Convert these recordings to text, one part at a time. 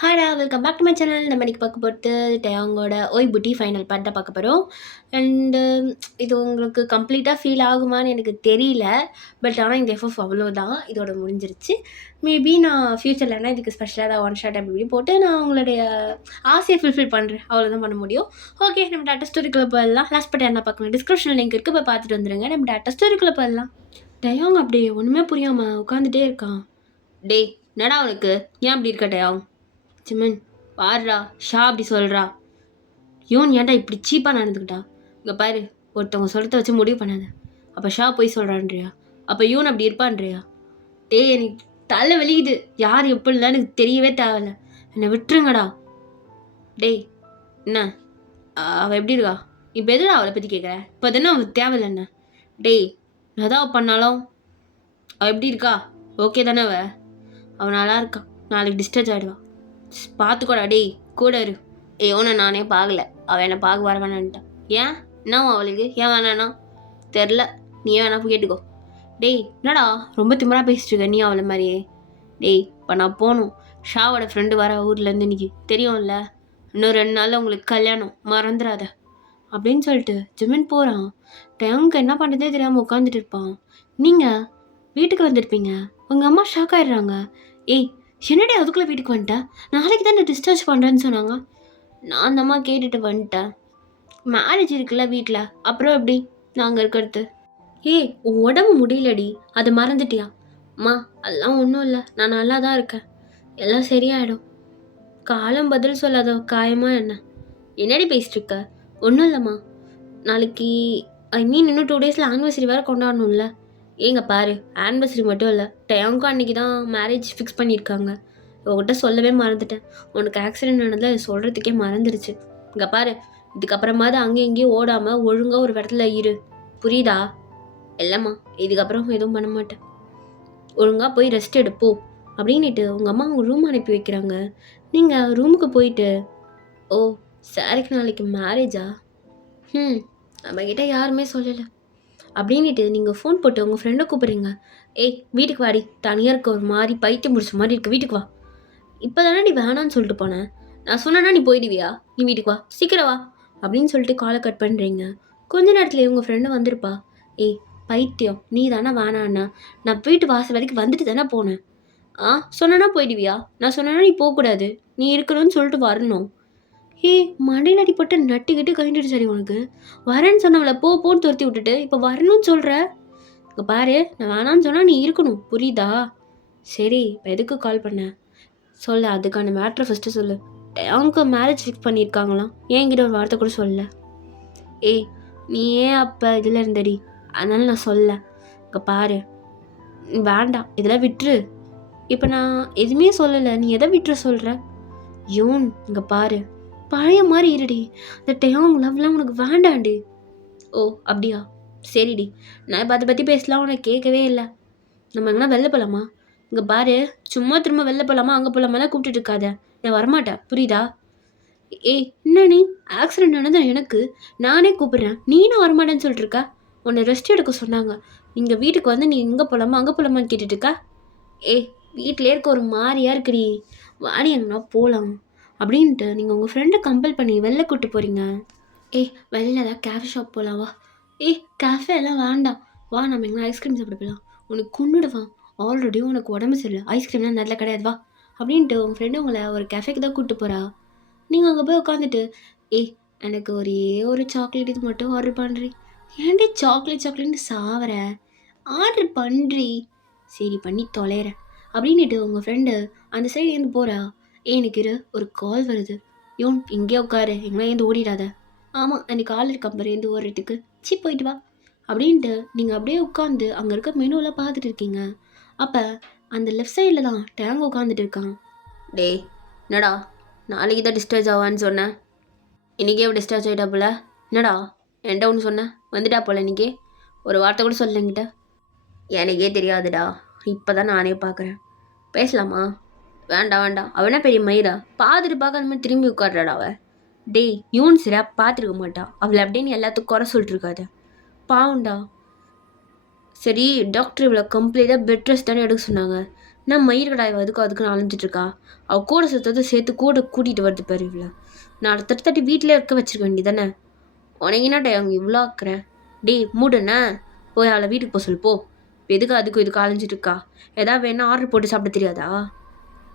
ஹாய்டா welcome back to my channel. நம்ம இன்னைக்கு பார்க்க போகிறது டயாங்கோட ஓய் புட்டி ஃபைனல் பார்ட் தான் பார்க்க போகிறோம். அண்டு இது உங்களுக்கு கம்ப்ளீட்டாக ஃபீல் ஆகுமான்னு எனக்கு தெரியல. பட் ஆனால் இந்த எஃப்எஃப் அவ்வளோதான், இதோட முடிஞ்சிருச்சு. மேபி நான் ஃப்யூச்சரில் இதுக்கு ஸ்பெஷலாக தான் ஒன் ஷாட் அப்படி போட்டு நான் உங்களுடைய ஆசையை ஃபுல்ஃபில் பண்ணுறேன். அவ்வளோதான் பண்ண முடியும். ஓகே, நம்ம டேட்டா ஸ்டோரிக்குள்ளே போயிடலாம். லாஸ்ட் பட் என்ன பார்க்கணும், டிஸ்கிரிப்ஷனில் லிங்க் இருக்குது, போய் பார்த்துட்டு வந்துடுங்க. நம்ம டேட்டா ஸ்டோரிக்குள்ளே போயிடலாம். டயாங் அப்படியே ஒன்றுமே புரியாமல் உட்காந்துட்டே இருக்கான். டேய், என்னடா உனக்கு, ஏன் அப்படி இருக்க டயாங்? சிமன் பாருடா, ஷா அப்படி சொல்கிறா. யோன் ஏன்டா இப்படி சீப்பாக நடந்துக்கிட்டா? இங்கே பாரு, ஒருத்தவங்க சொல்கிறத வச்சு முடிவு பண்ணாத. அப்போ ஷா போய் சொல்கிறான்றியா? அப்போ யூன் அப்படி இருப்பான்றியா? டேய், எனக்கு தலை வெளியுது. யார் எப்படிலாம் எனக்கு தெரியவே தேவையில்ல. என்னை விட்டுருங்கடா. டேய், என்ன அவள் எப்படி இருக்கா? இப்போ எதுடா அவளை பற்றி கேட்குற? இப்போ தானே அவளுக்கு தேவையில்ல. என்ன டேய், எதாவது பண்ணாலும் அவள் எப்படி இருக்கா? ஓகே தானே? அவள் நல்லா இருக்கா. நாளைக்கு டிஸ்சார்ஜ் ஆகிடுவா. பார்த்துக்கோடா. டேய், கூட இரு. ஏவனை நானே பார்க்கல, அவள் என்னை பார்க்க வர வேணான்ட்டான். ஏன் என்ன அவளுக்கு ஏன் வேணான்னா தெரில, நீயே வேணா கேட்டுக்கோ. டேய், என்னடா ரொம்ப திமிரா பேசிட்டு இருக்க நீ அவளை மாதிரியே? டேய், இப்போ நான் போகணும். ஷாவோட ஃப்ரெண்டு வர ஊர்லேருந்து இன்னைக்கு, தெரியும்ல. இன்னும் 2 நாளில் உங்களுக்கு கல்யாணம், மறந்துடாத அப்படின்னு சொல்லிட்டு ஜிமின் போகிறான். டேங்க்கு என்ன பண்ணுறதே தெரியாமல் உட்காந்துட்டு இருப்பான். நீங்கள் வீட்டுக்கு வந்திருப்பீங்க, உங்கள் அம்மா ஷாக் ஆகிடுறாங்க. ஏய், என்னடி அதுக்குள்ளே வீட்டுக்கு வந்துட்டேன்? நாளைக்கு தான் நான் டிஸ்சார்ஜ் பண்ணுறேன்னு சொன்னாங்க. நான் அந்த அம்மா கேட்டுட்டு வந்துட்டேன். மேரேஜ் இருக்குல்ல வீட்டில், அப்புறம் எப்படி நாங்கள் இருக்கிறது? ஏய், உடம்பு முடியலடி, அதை மறந்துட்டியா? அம்மா அதெல்லாம் ஒன்றும் இல்லை, நான் நல்லா தான் இருக்கேன், எல்லாம் சரியாயிடும். காலம் பதில் சொல்லாத காயமா என்ன? என்னடி பேசிட்டு இருக்க? ஒன்றும் இல்லைம்மா, நாளைக்கு இன்னும் 2 டேஸில் ஆனிவர்சரி வேறு கொண்டாடணும்ல. ஏங்க பாரு, ஆனிவர்சரி மட்டும் இல்லை, டயாங்கும் அன்றைக்கி தான் மேரேஜ் ஃபிக்ஸ் பண்ணியிருக்காங்க. உங்கள்கிட்ட சொல்லவே மறந்துட்டேன். உனக்கு ஆக்சிடென்ட் நடந்தால் சொல்கிறதுக்கே மறந்துடுச்சு. இங்கே பாரு, இதுக்கப்புறமாவது அங்கேயும் இங்கேயும் ஓடாமல் ஒழுங்காக ஒரு இடத்துல இரு, புரியுதா? இல்லைம்மா, இதுக்கப்புறம் எதுவும் பண்ண மாட்டேன், ஒழுங்காக போய் ரெஸ்ட் எடுப்போ அப்படின்ட்டு உங்கள் அம்மா உங்கள் ரூம் அனுப்பி வைக்கிறாங்க. நீங்கள் ரூமுக்கு போயிட்டு, ஓ சாரிக்கு நாளைக்கு மேரேஜா? நம்மக்கிட்ட யாருமே சொல்லலை அப்படின்ட்டு நீங்கள் ஃபோன் போட்டு உங்கள் ஃப்ரெண்டை கூப்பிட்றீங்க. ஏய், வீட்டுக்கு வாடி, தனியாக இருக்க ஒரு மாதிரி பைத்தியம் முடிச்ச மாதிரி இருக்கு, வீட்டுக்கு வா. இப்போ தானே நீ வேணான்னு சொல்லிட்டு போனேன், நான் சொன்னேன்னா நீ போயிடுவியா? நீ வீட்டுக்கு வா, சீக்கிரம் வா அப்படின்னு சொல்லிட்டு காலை கட் பண்ணுறீங்க. கொஞ்ச நேரத்தில் உங்கள் ஃப்ரெண்டு வந்திருப்பா. ஏய் பைத்தியம், நீ தானே வேணான்னா? நான் வீட்டு வாசல் வரைக்கும் வந்துட்டு தானே போனேன். சொன்னா போயிடுவியா? நான் சொன்னேன்னா நீ போகக்கூடாது, நீ இருக்கணும்னு சொல்லிட்டு வரணும். மண்டையில் அடிப்பட்டு நட்டிக்கிட்டு கழிஞ்சிட்டு சரி உனக்கு. வரேன்னு சொன்னவளை போன்னு துரத்தி விட்டுட்டு இப்போ வரணும்னு சொல்கிற. இங்கே பாரு, நான் வேணான்னு சொன்னால் நீ இருக்கணும், புரியுதா? சரி, இப்போ எதுக்கு கால் பண்ண சொல்ல, அதுக்கான மேட்ரை ஃபஸ்ட்டு சொல்லு. அவங்க மேரேஜ் ஃபிக்ஸ் பண்ணியிருக்காங்களாம், என்கிட்ட ஒரு வார்த்தை கூட சொல்ல. ஏய், நீ ஏன் அப்போ இதில் இருந்தடி, அதனால நான் சொல்ல. இங்கே பாரு, வேண்டாம், இதெல்லாம் விட்டுரு. இப்போ நான் எதுவுமே சொல்லலை, நீ எதை விட்டுற சொல்கிற? யோன், இங்கே பாரு, பழைய மாதிரி இருடி. இந்த டயாங் லவ்லாம் உனக்கு வேண்டாண்டி. ஓ அப்படியா, சரிடி, நான் இப்போ அதை பற்றி பேசலாம் உனக்கு கேட்கவே இல்லை. நம்ம எங்கன்னா வெளில போகலாமா? இங்கே பாரு, சும்மா திரும்ப வெளில போகலாமா அங்கே போகலாமா தான் கூப்பிட்டுட்டு இருக்காத, நான் வரமாட்டேன், புரியுதா? ஏய், என்ன நீ ஆக்சிடென்ட் ஆனது எனக்கு நானே கூப்பிட்றேன், நீனும் வரமாட்டேன்னு சொல்லிட்டு இருக்கா? உன்னை ரெஸ்ட் எடுக்க சொன்னாங்க, இங்கே வீட்டுக்கு வந்து நீ இங்கே போகலாமா அங்கே போகலாமான்னு கேட்டுட்டு இருக்கா? ஏய், வீட்டிலே இருக்க ஒரு மாதிரியா இருக்குடி, வாடி எங்கன்னா போகலாம் அப்படின்ட்டு நீங்கள் உங்கள் ஃப்ரெண்டை கம்பல் பண்ணி வெளில கூப்பிட்டு போகிறீங்க. ஏய், வெளியில் ஏதாவது கேஃபே ஷாப் போகலாம் வா. ஏய், கேஃபே எல்லாம் வேண்டாம், வா நம்ம எங்கன்னா ஐஸ்கிரீம் சாப்பிட போகலாம், உனக்கு கொண்டுடுவான், ஆல்ரெடி உனக்கு உடம்பு சரியில்லை, ஐஸ்கிரீம்லாம் நல்லா கிடையாது வா அப்படின்ட்டு உங்கள் ஃப்ரெண்டு உங்களை ஒரு கேஃபேக்கு தான் கூப்பிட்டு போகிறா. நீங்கள் அங்கே போய் உட்காந்துட்டு, ஏய் எனக்கு ஒரே ஒரு சாக்லேட் இது மட்டும் ஆர்டர் பண்ணுறி. ஏன்டி சாக்லேட்னு சாவற, ஆர்டர் பண்ணுறி. சரி பண்ணி தொலைகிறேன் அப்படின்ட்டு உங்கள் ஃப்ரெண்டு அந்த சைடு ஏந்து போகிறா. எனக்கு ஒரு கால் வருது. யோன், இங்கே உட்காரு, எங்கன்னா ஏந்து ஓடிடாத. ஆமாம், அன்றைக்கி கால் இருக்க அப்புறம் ஏந்து ஓடுறதுக்கு, போயிட்டு வா அப்படின்ட்டு நீங்கள் அப்படியே உட்காந்து அங்கே இருக்க மெனுவெலாம் பார்த்துட்டு இருக்கீங்க. அப்போ அந்த லெஃப்ட் சைடில் தான் டேங் உட்காந்துட்டு இருக்கான். டேய், என்னடா நாளைக்கு தான் டிஸ்சார்ஜ் ஆவான்னு சொன்னேன், இன்றைக்கே டிஸ்சார்ஜ் ஆகிட்டா போல. என்னடா என்கிட்ட ஒன்று சொன்னேன், வந்துட்டா போல இன்றைக்கி, ஒரு வார்த்தை கூட சொல்ல என்கிட்ட. எனக்கே தெரியாதுடா, இப்போ தான் நானே பார்க்குறேன், பேசலாமா? வேண்டாம், அவனா பெரிய மயிரா, பார்த்துட்டு பார்க்க அந்த மாதிரி திரும்பி உட்காடுறாடா அவ. டேய், யூன் சரியா பார்த்துருக்க மாட்டா, அவளை அப்படின்னு எல்லாத்துக்கும் குறை சொல்லிட்டு இருக்காத, பாவுண்டா. சரி, டாக்டர் இவ்வளோ கம்ப்ளீட்டாக பெட் ரெஸ்ட் தானே எடுக்க சொன்னாங்க, நான் மயிர் கடாய் அதுக்கும் அதுக்குன்னு அலைஞ்சிட்ருக்கா. அவள் கூட சுத்தத்தை சேர்த்து கூட கூட்டிகிட்டு வருது பாரு இவ்வளோ. நான் தட்டி வீட்டிலே இருக்க வச்சிருக்க வேண்டியதானே. உனக்கு என்னடா அவங்க இவ்வளோ ஆக்குற? டேய் மூடுண்ணே, போய் அவளை வீட்டுக்கு போக சொல்லு போ. எதுக்கு அதுக்கும் இதுக்கு அலைஞ்சிட்டு இருக்கா? எதாவது வேணா ஆர்டர் போட்டு சாப்பிட தெரியாதா?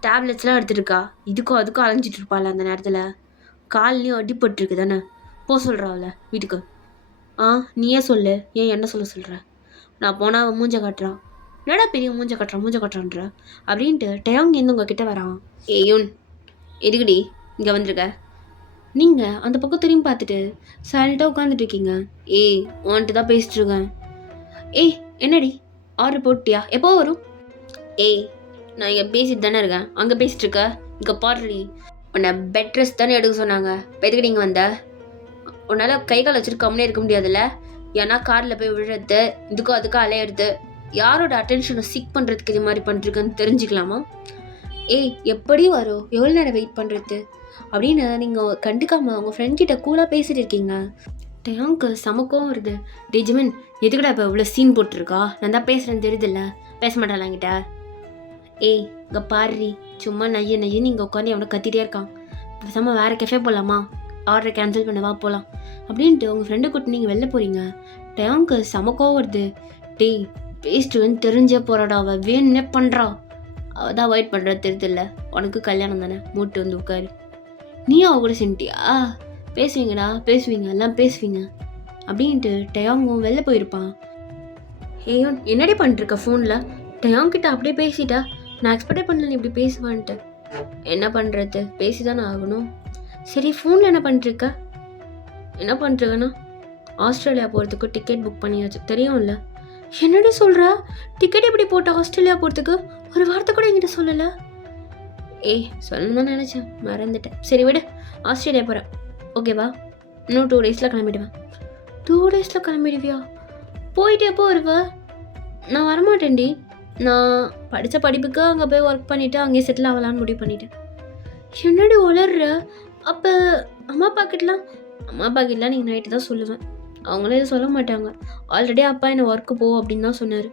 டேப்லெட்ஸ்லாம் எடுத்துருக்கா, இதுக்கும் அதுக்கும் அலைஞ்சிட்டு இருப்பாள் அந்த நேரத்தில். கால்லையும் அடிபட்டுருக்கு தானே. போக சொல்கிறா அவளை வீட்டுக்கு. நீயே சொல்லு, ஏன் என்ன சொல்கிற? நான் போனால் அவன் மூஞ்ச காட்டுறான். என்னடா பெரிய மூஞ்ச காட்டுறான்ற அப்படின்ட்டு டயாங் இருந்து உங்ககிட்ட வரான். ஏயுன் எதுக்குடி இங்கே வந்திருக்க? நீங்கள் அந்த பக்கம் திரும்பி பார்த்துட்டு சைலண்ட்டாக உட்காந்துட்டு இருக்கீங்க. உன்ட்டு தான் பேசிட்டு இருக்கேன். என்னடி ஆர்டர் போட்டியா? எப்போ வரும்? நான் இங்கே பேசிட்டு தானே இருக்கேன். அங்கே பேசிட்டு இருக்க? இங்கே பாடுறி. உன்னை பெட் ரெஸ்ட் தானே எடுக்க சொன்னாங்க. இப்போ எதுக்கு நீங்கள் வந்த? உன்னால் கை கால் வச்சுட்டு கம்முனே இருக்க முடியாதுல்ல? ஏன்னா காரில் போய் விழுறது, இதுக்கும் அதுக்கும் அலையிறது, யாரோட அட்டென்ஷனை சிக் பண்ணுறதுக்கு இது மாதிரி பண்ணிருக்குன்னு தெரிஞ்சுக்கலாமா? எப்படி வரும்? எவ்வளோ நேரம் வெயிட் பண்ணுறது அப்படின்னு நீங்கள் கண்டுக்காமல் உங்கள் ஃப்ரெண்ட்கிட்ட கூலாக பேசிகிட்டு இருக்கீங்க. டயாங்க்கு சமக்கம் வருது. டிஜிமன் எதுக்கடா இப்போ இவ்வளோ சீன் போட்டிருக்கா? நான் தான் பேசுகிறேன்னு தெரியுதில்ல, பேச மாட்டாளா என்கிட்ட? இங்கே பாரு, சும்மா நையன்னு இங்கே உட்காந்து எவனை கத்திட்டே இருக்கான். பேசாமல் வேறு கெஃபே போகலாமா? ஆர்டரை கேன்சல் பண்ணவா போகலாம் அப்படின்ட்டு உங்கள் ஃப்ரெண்டு கூட்டு நீங்கள் வெளில போகிறீங்க. டயாங்க்கு சமக்கம் வருது. பேஸ்ட்டுன்னு தெரிஞ்சே போகிறாடா, அவள் வேணுன்னே பண்ணுறா. அவள் தான் அவாய்ட் பண்ணுறா தெரியுதில்ல. உனக்கு கல்யாணம் தானே, மூட்டு வந்து உட்காரு. நீயும் அவ கூட சென்ட்டியா? பேசுவீங்கடா, பேசுவீங்க, எல்லாம் பேசுவீங்க அப்படின்ட்டு டயாங்கும் வெளில போயிருப்பான். என்னடி பண்ணிருக்க ஃபோனில்? டயாங் கிட்ட அப்படியே பேசிட்டா. நான் எக்ஸ்பெக்டே பண்ணல நீ இப்படி பேசுவான்ட்டு. என்ன பண்ணுறது, பேசி தானே ஆகணும். சரி, ஃபோனில் என்ன பண்ணிருக்க? என்ன பண்ணிருக்கேன்னா ஆஸ்திரேலியா போகிறதுக்கு டிக்கெட் புக் பண்ணியாச்சு, தெரியும்ல. என்னடி சொல்கிறா? டிக்கெட் எப்படி போட்ட ஆஸ்திரேலியா போகிறதுக்கு? ஒரு வார்த்தை கூட என்கிட்ட சொல்லலை. சொல்லணும் தான் நினச்சேன், மறந்துட்டேன். சரி விடு, ஆஸ்திரேலியா போகிறேன், ஓகேவா? இன்னும் 2 டேஸில் கிளம்பிடுவேன். 2 டேஸில் கிளம்பிடுவியா? போயிட்டு எப்போ வருவ? நான் வரமாட்டேன்டி. நான் படித்த படிப்புக்கு அங்கே போய் ஒர்க் பண்ணிவிட்டு அங்கேயே செட்டில் ஆகலான்னு முடிவு பண்ணிட்டேன். என்னடி உளர்ற? அப்போ அம்மா அப்பாக்கிட்டலாம் நீங்கள் நைட்டு தான் சொல்லுவேன். அவங்களும் எதுவும் சொல்ல மாட்டாங்க. ஆல்ரெடி அப்பா என்னை ஒர்க்கு போ அப்படின்னு தான் சொன்னார்.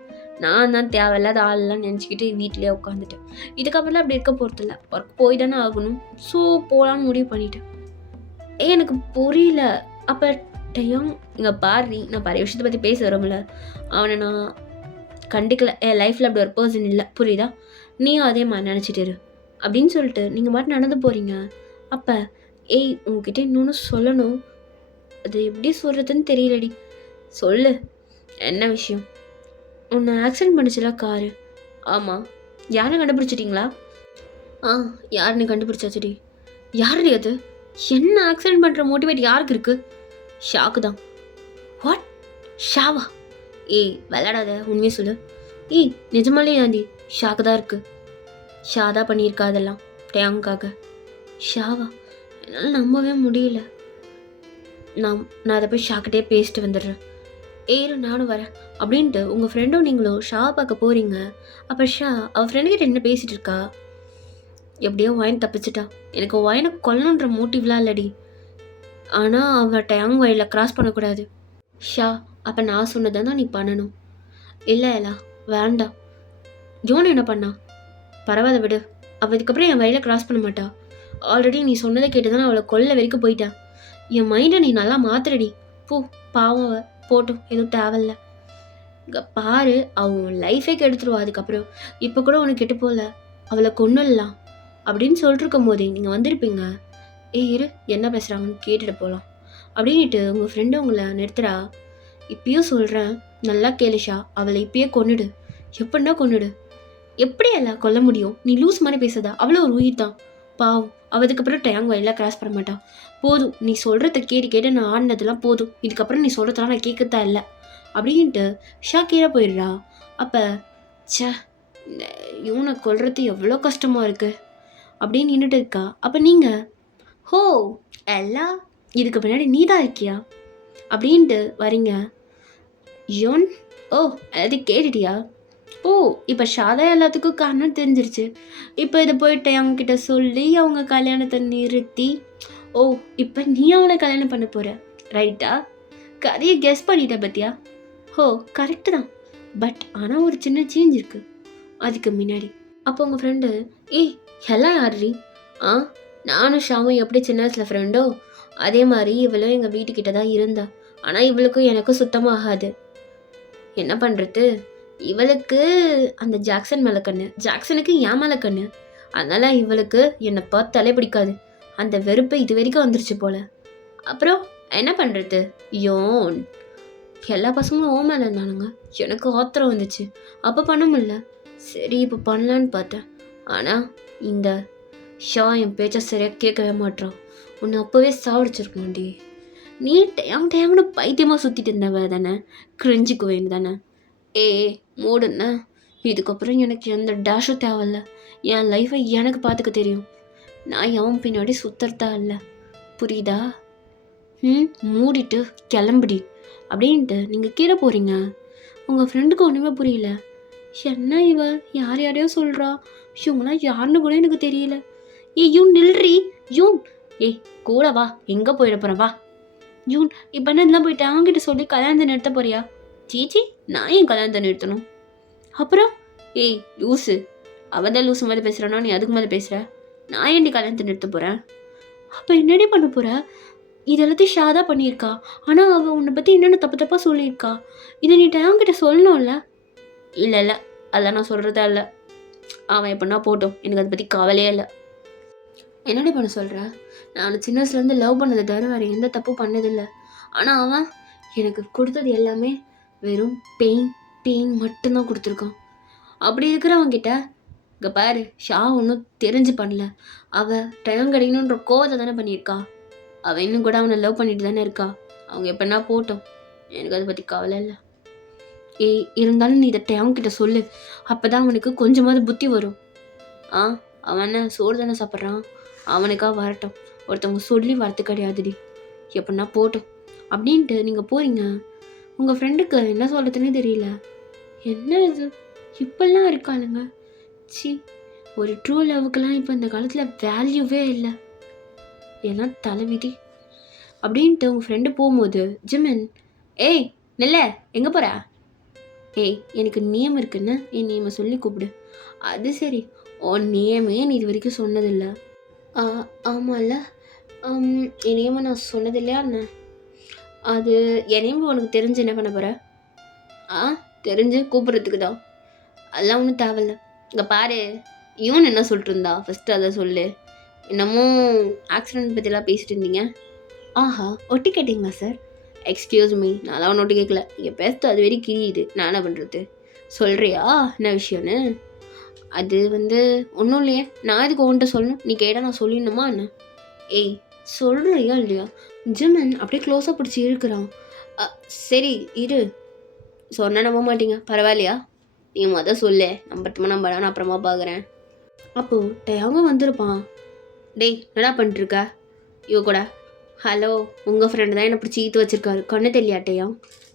நான் தான் தேவையில்லாத ஆளெலாம் நினச்சிக்கிட்டு வீட்டிலே உட்காந்துட்டேன். இதுக்கப்புறம் அப்படி இருக்க போகிறதில்ல, ஒர்க் போய் தானே ஆகணும். ஸோ போகலான்னு முடிவு பண்ணிட்டேன். எனக்கு புரியல. அப்போ டயாங் இங்கே பாரு, நான் பழைய விஷயத்தை பற்றி பேச வரோம்ல, அவனை நான் கண்டிக்கல. என் லைஃப்பில் அப்படி ஒரு பர்சன் இல்லை, புரியுதா? நீயும் அதே மாதிரி நினச்சிட்டு இரு அப்படின்னு சொல்லிட்டு நீங்கள் மட்டும் நடந்து போகிறீங்க. அப்போ உங்ககிட்ட இன்னொன்று சொல்லணும். அது எப்படி சொல்கிறதுன்னு தெரியலடி. சொல்லு, என்ன விஷயம்? உன்னை ஆக்சிடென்ட் பண்ணிச்சுல காரு? ஆமாம். யாருன்னு கண்டுபிடிச்சிட்டிங்களா? யாருன்னு கண்டுபிடிச்சாச்சுடி. யாருடி அது? என்ன ஆக்சிடென்ட் பண்ணுற மோட்டிவேட் யாருக்கு இருக்குது? ஷாக்கு தான். வாட்? ஷாவா? விளையாடாத, உண்மையை சொல்லு. நிஜமாலே ஆண்டி ஷாக்கு தான் இருக்குது. ஷா தான் பண்ணியிருக்கா அதெல்லாம் டயாங்காக. ஷாவா? என்னால் நம்பவே முடியல. நான் அதை போய் ஷாக்கிட்டே பேசிட்டு வந்துடுறேன். நானும் வரேன் அப்படின்ட்டு உங்கள் ஃப்ரெண்டும் நீங்களும் ஷாவை பார்க்க போகிறீங்க. அப்போ ஷா அவள் ஃப்ரெண்டுக்கிட்ட என்ன பேசிகிட்டு இருக்கா? எப்படியோ ஒயின் தப்பிச்சிட்டா. எனக்கு ஒயினை கொல்லணுன்ற மோட்டிவ்லாம் இல்லடி. ஆனால் அவள் டயாங் வழியில் கிராஸ் பண்ணக்கூடாது. ஷா, அப்போ நான் சொன்னதை தான் நீ பண்ணணும். இல்லை வேண்டாம். யோன் என்ன பண்ணா? பரவாயில்ல விடு, அவள் இதுக்கப்புறம் என் வழியில் கிராஸ் பண்ண மாட்டா. ஆல்ரெடி நீ சொன்னதை கேட்டு தான் அவளை கொல்ல வரைக்கும் போயிட்டா. என் மைண்டை நீ நல்லா மாத்திரடி. பாவம் அவள், போட்டும், எதுவும் தேவையில்ல. இங்கே பாரு, அவன் லைஃபே கெடுத்துருவா அதுக்கப்புறம். இப்போ கூட உனக்கு கெட்டு போகல, அவளை கொன்னுடலாம் அப்படின்னு சொல்லிட்டு இருக்கும் போதே நீங்கள் வந்திருப்பீங்க. இரு, என்ன பேசுகிறாங்கன்னு கேட்டுட்டு போகலாம் அப்படின்ட்டு உங்கள் ஃப்ரெண்டு உங்களை நிறுத்துறா. இப்பயும் சொல்கிறேன், நல்லா கேளுஷா, அவளை இப்பயே கொன்னுடு. எப்படின்னா கொன்னுடு. எப்படி எல்லாம் கொல்ல முடியும்? நீ லூஸ் மாதிரி பேசுதா? அவ்வளோ ஒரு உயிர் தான், பாவம். அவள் அதுக்கப்புறம் டயாங் வயலாக கிராஸ் பண்ண மாட்டான். போதும், நீ சொல்கிறத கேட்டு நான் ஆடினதெல்லாம் போதும். இதுக்கப்புறம் நீ சொல்கிறதெல்லாம் நான் கேட்கத்தான் இல்லை அப்படின்ட்டு ஷா கீழே போயிடுறா. அப்போ இந்த இவனை கொல்றது எவ்வளோ கஷ்டமாக இருக்குது அப்படின்னு நின்றுட்டு இருக்கா. அப்போ நீங்கள் எல்லாம் இதுக்கு பின்னாடி நீ தான் இருக்கியா அப்படின்ட்டு வரீங்க. யோன் எல்லாத்தையும் கேட்டுட்டியா? இப்போ ஷாதா எல்லாத்துக்கும் காரணம் தெரிஞ்சிருச்சு. இப்போ இதை போயிட்டு அவங்கக்கிட்ட சொல்லி அவங்க கல்யாணத்தை நிறுத்தி, இப்போ நீ அவளை கல்யாணம் பண்ண போகிற, ரைட்டா? கதையை கெஸ் பண்ணிட்ட பத்தியா? கரெக்டு தான். பட் ஆனால் ஒரு சின்ன சேஞ்ச் இருக்குது அதுக்கு முன்னாடி. அப்போ உங்கள் ஃப்ரெண்டு, ஏய் எல்லாம் யார்ரி? ஆ நானும் ஷாமும் எப்படி சின்ன வயசில் ஃப்ரெண்டோ அதே மாதிரி இவளும் எங்கள் வீட்டுக்கிட்ட தான் இருந்தா. ஆனால் இவளுக்கும் எனக்கும் சுத்தமாக ஆகாது. என்ன பண்ணுறது, இவளுக்கு அந்த ஜாக்சன் மேலே கண்ணு, ஜாக்சனுக்கு என் மேலே கண்ணு. அதனால் இவளுக்கு என்னை பார்த்தாலே பிடிக்காது. அந்த வெறுப்பு இது வரைக்கும் வந்துருச்சு போல. அப்புறம் என்ன பண்ணுறது யோன், எல்லா பசங்களும் ஓ மேலே இருந்தானுங்க. எனக்கு ஆத்திரம் வந்துச்சு. அப்போ பண்ண முடியல. சரி இப்போ பண்ணலான்னு பார்த்தேன். ஆனால் இந்த ஷா என் பேச்சை சரியாக கேட்கவே மாட்டான். உன்னை அப்போவே சாவடிச்சிருக்கணும்டி. நீ டேங்னு பைத்தியமாக சுற்றிட்டு இருந்தவ தானே, கிரிஞ்சுக்கு வேணும் தானே. ஏ மூடுண்ண, இதுக்கப்புறம் எனக்கு எந்த டேஷும் தேவையில்ல. என் லைஃப்பை எனக்கு பார்த்துக்க தெரியும். நான் எவன் பின்னாடி சுற்றுறதா இல்லை, புரியுதா? மூடிட்டு கிளம்புடி அப்படின்ட்டு நீங்கள் கீழே போகிறீங்க. உங்கள் ஃப்ரெண்டுக்கு ஒன்றுமே புரியல. என்ன இவ யார் யாரையோ சொல்கிறா, இவங்களாம் யாருன்னு கூட எனக்கு தெரியல. யூன் நில்றி யூன், கூட வா, எங்கே போயிட போகிறேன் வா. யூன் இப்போ என்ன இதெல்லாம் போயிட்டு அவங்ககிட்ட சொல்லி கல்யாணத்தை நிறுத்த போறியா? சீச்சி, நான் ஏன் கல்யாணத்தை நிறுத்தணும்? அப்புறம் லூஸு, அவதான் லூஸு மாதிரி பேசுகிறானா, நீ அதுக்கு மேலே பேசுகிற. நான் ஏன்டி கல்யாணத்தை நிறுத்த போகிறேன்? அப்போ என்னடி பண்ண போகிற? இதெல்லாத்தையும் ஷா தான் பண்ணியிருக்கா. ஆனால் அவள் உன்னை பற்றி என்னென்ன தப்பாக சொல்லியிருக்கா. இதை நீ அவங்ககிட்ட சொல்லணும்ல. இல்லை அதெல்லாம் நான் சொல்கிறதா இல்லை. அவன் எப்படின்னா போட்டோம், எனக்கு அதை பற்றி கவலையே இல்லை. என்னடி பண்ண சொல்கிற? நான் சின்ன வயசுலேருந்து லவ் பண்ணதை தவிர வேறு எந்த தப்பும் பண்ணதில்லை. ஆனால் அவன் எனக்கு கொடுத்தது எல்லாமே வெறும் பெயின் மட்டும்தான் கொடுத்துருக்கான். அப்படி இருக்கிறவங்கிட்ட இங்கே பாரு, ஷா ஒன்றும் தெரிஞ்சு பண்ணல. அவள் டைம் கிடைக்கணுன்ற கோவத்தை தானே பண்ணியிருக்கா. அவள் இன்னும் கூட அவனை லவ் பண்ணிட்டு தானே இருக்கா. அவங்க எப்படின்னா போட்டோம், எனக்கு அதை பற்றி கவலை இல்லை. இருந்தாலும் நீ இதை அவன்கிட்ட சொல்லு, அப்போ தான் அவனுக்கு கொஞ்சமாவது புத்தி வரும். அவன் சோறு தானே சாப்பிட்றான், அவனுக்காக வரட்டும். ஒருத்தவங்க சொல்லி வரத்து கிடையாதுடி, எப்படின்னா போட்டோம் அப்படின்ட்டு நீங்கள் போகிறீங்க. உங்கள் ஃப்ரெண்டுக்கு என்ன சொல்கிறதுனே தெரியல. என்ன இது இப்பெல்லாம் இருக்காளுங்க, சி. ஒரு ட்ரூ லவ்வுக்கெல்லாம் இப்போ இந்த காலத்தில் வேல்யூவே இல்லை, எல்லாம் தலைவிதி அப்படின்ட்டு உங்கள் ஃப்ரெண்டு போகும்போது ஜிமின், நெல்ல எங்கே போகிற? எனக்கு நேம் இருக்குன்னு என் நேமை சொல்லி கூப்பிடு. அது சரி, உன் நேமே நீ இது வரைக்கும் சொன்னதில்லை. ஆமாம்ல, என் நேமை நான் சொன்னதில்லையா என்ன? அது என் நேம் உனக்கு தெரிஞ்சு என்ன பண்ண போகிற? தெரிஞ்சு கூப்பிட்றதுக்கு தான். அதெல்லாம் ஒன்றும் தேவையில்ல. இங்கே பாரு, இவன் என்ன சொல்லிட்டு இருந்தா ஃபஸ்ட்டு அதை சொல்லு. இன்னமும் ஆக்சிடென்ட் பற்றிலாம் பேசிட்டு இருந்தீங்க. ஆஹா, ஒட்டி கேட்டிங்களா சார்? எக்ஸ்கியூஸ் மீ, நான் தான் ஒட்டி கேட்கல. நீங்கள் பேசுறது அது வரைக்கும் கிரியுது, நான் என்ன பண்ணுறது? சொல்கிறியா என்ன விஷயம்னு? அது ஒன்றும் இல்லையே, நான் இதுக்கு உன்கிட்ட சொல்லணும், நீ கேட்டால் நான் சொல்லிடணுமா என்ன? சொல்கிறியா இல்லையா? ஜிமன் அப்படியே க்ளோஸாக பிடிச்சி இருக்கிறான். சரி இரு, சொன்னால் நம்ப மாட்டீங்க, பரவாயில்லையா? நீ மொதல் சொல்லு, நம்பட்டுமா நான் அப்புறமா பார்க்குறேன். அப்போது டேங்க வந்திருப்பான். என்னடா பண்ணிட்டுருக்க இவ கூட? ஹலோ, உங்கள் ஃப்ரெண்டு தான் என்னை பிடிச்சி ஈத்து வச்சிருக்காரு, கண்ணு தெரியலையாட்டையா?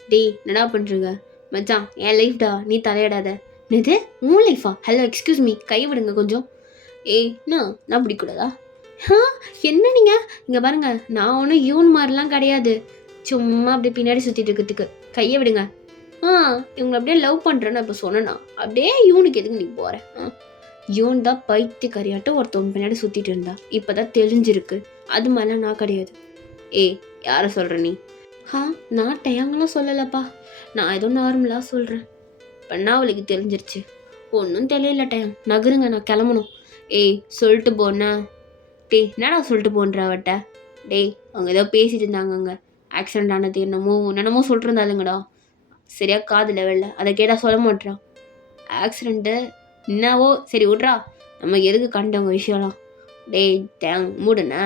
என்னடா பண்ணுறீங்க? மச்சான் என் லைஃப்டா, நீ தலையிடாத. என்னது உன் லைஃபா? ஹலோ எக்ஸ்கியூஸ் மீ, கை விடுங்க கொஞ்சம். நான் பிடிக்கூடாதா? என்ன நீங்கள் இங்கே பாருங்க, நான் ஒன்றும் யூன் மாதிரிலாம் கிடையாது, சும்மா அப்படியே பின்னாடி சுற்றிட்டு இருக்கிறதுக்கு. கையை விடுங்க. இவங்களை அப்படியே லவ் பண்ணுறேன்னு இப்போ சொன்னா, அப்படியே யூனுக்கு எதுக்கு நீ போகிற? யூன் தான் பைத்தியக்காரியாட்டம் ஒருத்தவங்க பின்னாடி சுற்றிட்டு இருந்தா, இப்போ தான் தெரிஞ்சிருக்கு. அது மாதிரிலாம் நான் கிடையாது. யாரை சொல்கிற நீ? நான் டயங்கெல்லாம் சொல்லலப்பா, நான் ஏதோ நார்மலாக சொல்கிறேன். பண்ணா அவளுக்கு தெரிஞ்சிருச்சு. ஒன்றும் தெரியல டயம், நகருங்க, நான் கிளம்பணும். சொல்லிட்டு போனா. என்னடா சொல்லிட்டு போன்ற அவட்ட? அவங்க ஏதோ பேசிட்டு இருந்தாங்க, அங்கே ஆக்சிடென்ட் ஆனது என்னமோ சொல்லிட்டு இருந்தாலுங்கடா. சரியா காதில் வெள்ள, அதை கேட்டால் சொல்ல மாட்டான். ஆக்சிடெண்ட்டு என்னவோ, சரி விட்றா, நம்ம எதுக்கு கண்டவங்க விஷயம்லாம். டேங் மூடுண்ணா.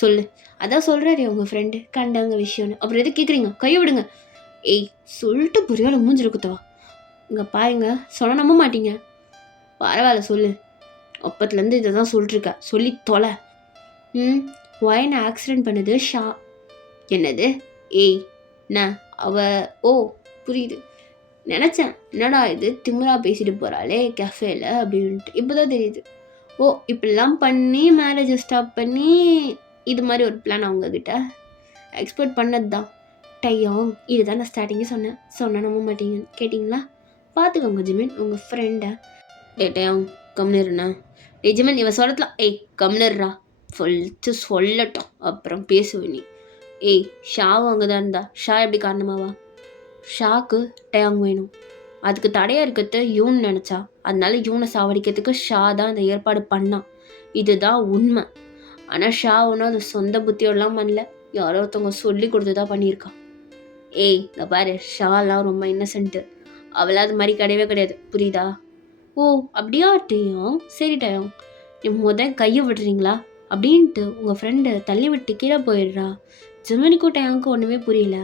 சொல்லு. அதான் சொல்கிறாரு உங்கள் ஃப்ரெண்டு கண்டவங்க விஷயம்னு, அப்புறம் எது கேட்குறீங்க? கையை விடுங்க. சொல்லிட்டு புரியாத மூஞ்சிருக்குத்தவா. இங்கே பாருங்க, சொன்ன நம்ப மாட்டீங்க. பரவாயில்ல சொல்லு, அப்பத்துலேருந்து இதை தான் சொல்லிட்டுருக்க, சொல்லி தொலை. ஒயனை ஆக்சிடென்ட் பண்ணது ஷா. என்னது? என்ன புரியுது. நினச்சேன் என்னடா இது திமிரா பேசிட்டு போகிறாளே கஃபேல அப்படின்ட்டு, இப்போ தான் தெரியுது. இப்படிலாம் பண்ணி மேரேஜை ஸ்டாப் பண்ணி இது மாதிரி ஒரு பிளான் அவங்கக்கிட்ட எக்ஸ்பெக்ட் பண்ணது தான். டையம் இதுதான் நான் ஸ்டார்டிங்கே சொன்னேன் நம்ப மாட்டீங்கன்னு. கேட்டிங்களா? பார்த்துக்கோங்க ஜிமின், உங்கள் ஃப்ரெண்டை டேட்டையும் கம்னருண்ணா நிஜமன் இவன் சொல்லலாம். ஏய் கம்னர்ரா சொல்லட்டும் அப்புறம் பேசுவேன் நீ. ஏய் ஷாவும் அங்கே தான் இருந்தா. ஷா எப்படி காரணமாவா? ஷாக்கு டேங் வேணும். அதுக்கு தடையாக இருக்கிறது யூன் நினச்சா. அதனால யூனை சாவடிக்கிறதுக்கு ஷா தான் அந்த ஏற்பாடு பண்ணான். இதுதான் உண்மை. ஆனால் ஷா ஒன்றும் அது சொந்த புத்தியோடலாம் பண்ணல. யாரோ ஒருத்தவங்க சொல்லி கொடுத்து தான் பண்ணியிருக்கான். ஏய் இந்த பாரு, ஷாலாம் ரொம்ப இன்னசென்ட்டு. அவளாம் அது மாதிரி கிடையவே கிடையாது, புரியுதா? ஓ அப்படியா டேயும்? சரி டேயும், நீ கையை விடுறீங்களா அப்படின்ட்டு உங்கள் ஃப்ரெண்டு தள்ளி விட்டு கீழே போயிடுறா. ஜெமினிக்கும் டேயாங்க்கும் ஒன்றுமே புரியல.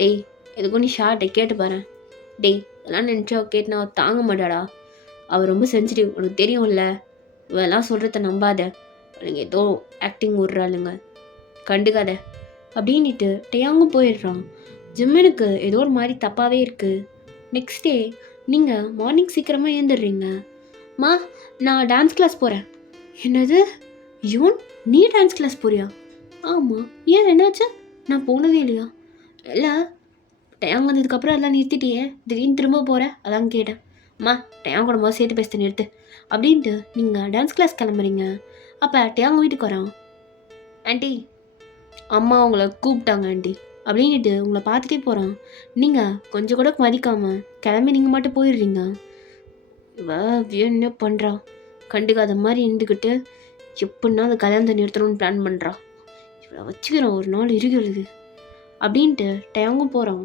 டேய் எதுக்கும் நீ ஷார்ட்டை கேட்டு பாரு. டேய் அதெல்லாம் நினச்சா கேட்டுனா தாங்க மாட்டாடா. அவள் ரொம்ப சென்சிட்டிவ், உனக்கு தெரியும்ல. இவெல்லாம் சொல்கிறத நம்பாத. அவளுங்க ஏதோ ஆக்டிங் விட்றாளுங்க, கண்டுக்காத அப்படின்ட்டு டேயாங்கும் போயிடுறான். ஜிம்மனுக்கு ஏதோ ஒரு மாதிரி தப்பாகவே இருக்குது. நெக்ஸ்ட் டே நீங்கள் மார்னிங் சீக்கிரமாக எழுந்துடுறீங்க. மா நான் டான்ஸ் கிளாஸ் போகிறேன். என்னது யூன், நீ டான்ஸ் கிளாஸ் போறியா? ஆமாம், ஏன் என்னாச்சு? நான் போனதே இல்லையா? இல்லை டயம் வந்ததுக்கப்புறம் அதெல்லாம் நிறுத்திட்டியே, திடீர்னு திரும்ப போகிறேன், அதான் கேட்டேன். அம்மா டயம் கூட போது சேர்த்து பேசுறது நிறுத்து அப்படின்ட்டு நீங்கள் டான்ஸ் கிளாஸ் கிளம்புறீங்க. அப்போ டயாங்க வீட்டுக்கு வரான். ஆண்டி அம்மா உங்களை கூப்பிட்டாங்க ஆண்டி அப்படின்ட்டு உங்களை பார்த்துட்டே போகிறான். நீங்கள் கொஞ்சம் கூட மதிக்காமல் கிளம்பி நீங்கள் மட்டும் போயிடுறீங்க. என்ன பண்ணுறா, கண்டுக்காத மாதிரி இருந்துக்கிட்டு எப்படின்னா அந்த கல்யாணத்தை நிறுத்தணும்னு பிளான் பண்ணுறா. இவ்வளோ வச்சுக்கிறோம் ஒரு நாள் இருக்கிறது அப்படின்ட்டு டயங்கும் போகிறான்.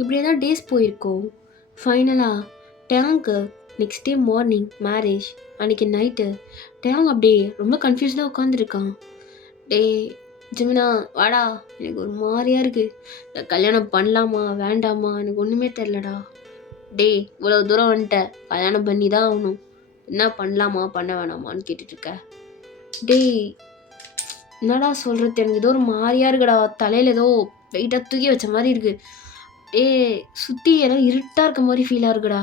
இப்படியே தான் டேஸ் போயிருக்கோம். ஃபைனலாக டேங்க்கு நெக்ஸ்ட் டே மார்னிங் மேரேஜ். அன்றைக்கி நைட்டு டேங் அப்படியே ரொம்ப கன்ஃபியூஸ்டாக உட்காந்துருக்கான். டே ஜிமினா வாடா, எனக்கு ஒரு மாதிரியாக இருக்குது. இந்த கல்யாணம் பண்ணலாமா வேண்டாமா எனக்கு ஒன்றுமே தெரிலடா. டே இவ்வளோ தூரம் வந்துட்டேன், கல்யாணம் பண்ணி தான் ஆகணும். என்ன பண்ணலாமா பண்ண வேணாமான்னு கேட்டுட்ருக்க. டேய் என்னடா சொல்கிறது, எனக்கு ஏதோ ஒரு மாதிரியாக இருக்குடா. தலையில் ஏதோ வெயிட்டாக தூக்கி வச்ச மாதிரி இருக்குது. சுற்றி ஏதோ இருட்டாக இருக்க மாதிரி ஃபீலாக இருக்குடா.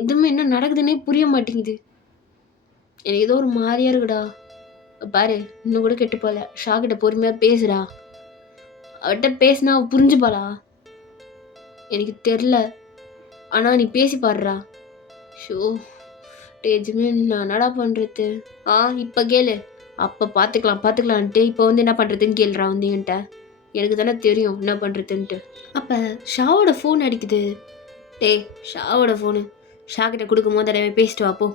எதுவுமே என்ன நடக்குதுன்னே புரிய மாட்டேங்குது. எனக்கு ஏதோ ஒரு மாதிரியாக இருக்குடா. பாரு இன்னும் கூட கெட்டு போகல. ஷாக்கிட்ட பொறுமையாக பேசுடா. அவட்ட பேசினா அவள் புரிஞ்சுப்பாளா எனக்கு தெரில. ஆனால் நீ பேசி பாடுறா. ஷோ டேஜுமே நான் என்னடா பண்ணுறது? இப்போ கேளு. அப்போ பார்த்துக்கலான்ட்டு இப்போ என்ன பண்ணுறதுன்னு கேளுறா வந்து என்கிட்ட. எனக்கு தானே தெரியும் என்ன பண்ணுறதுன்ட்டு. அப்போ ஷாவோட ஃபோன் அடிக்குது. டே ஷாவோட ஃபோனு ஷா கிட்ட கொடுக்கும் போது தடவை பேசிட்டு வாப்போ.